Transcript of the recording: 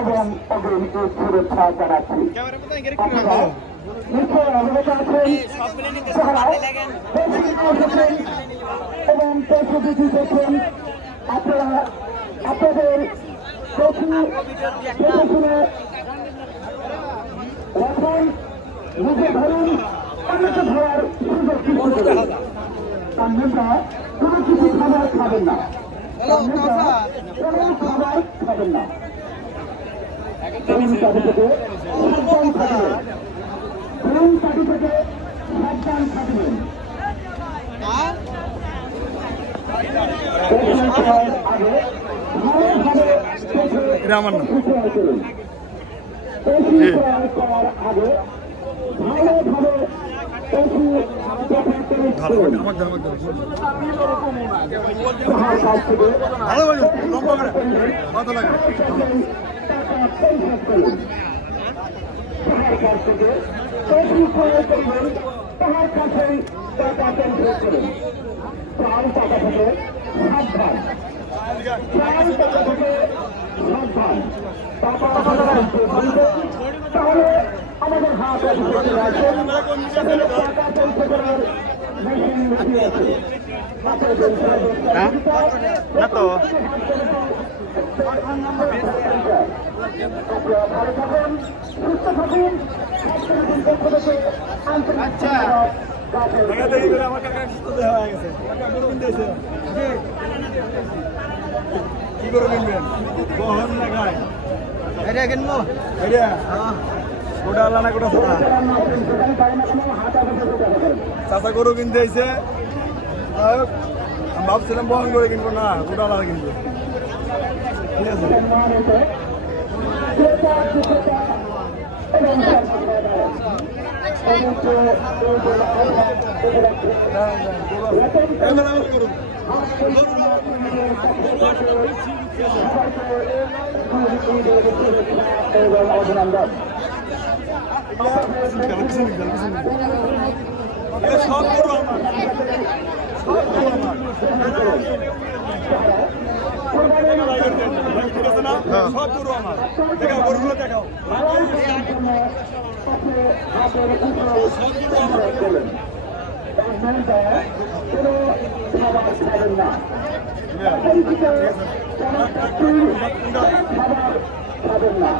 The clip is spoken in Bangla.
এবং অগ্রিম শুভেচ্ছা জানাচ্ছি। আপনারা নিশ্চয়ই অবগত আছেন এবং প্রস্তুতি দিতেছেন। আপনারা আপনাদের শুনে এখন নিজে ধরুন, অন্যকে ধরার সুযোগ সৃষ্টি করুন। আপনারা কোনো কিছু খাবার খাবেন না, কোনো খাবার খাবেন না। সাবধান থাকবেন। এটা আমার না। তাহলে আমাদের হাত না তো আচ্ছা আমার কাকা সুস্থ দেওয়া হয়ে গেছে। কি করে কিনবেন? বহন না গায় এটা কিনবো, এটা গোটা আল্লাহ না গোটা চাচা চাচা গরু কিনতে এসে আমি ভাবছিলাম বহন করে কিনবো না, গোটা আল্লাহ কিনবো। ঠিক আছে অভিনন্দন। সব গরু আমার, সব গরু আমার। ঠিক আছে না? সব গরু আমার। দেখাও গরুগুলো দেখাও। সব গরু আমার। খাবেন না।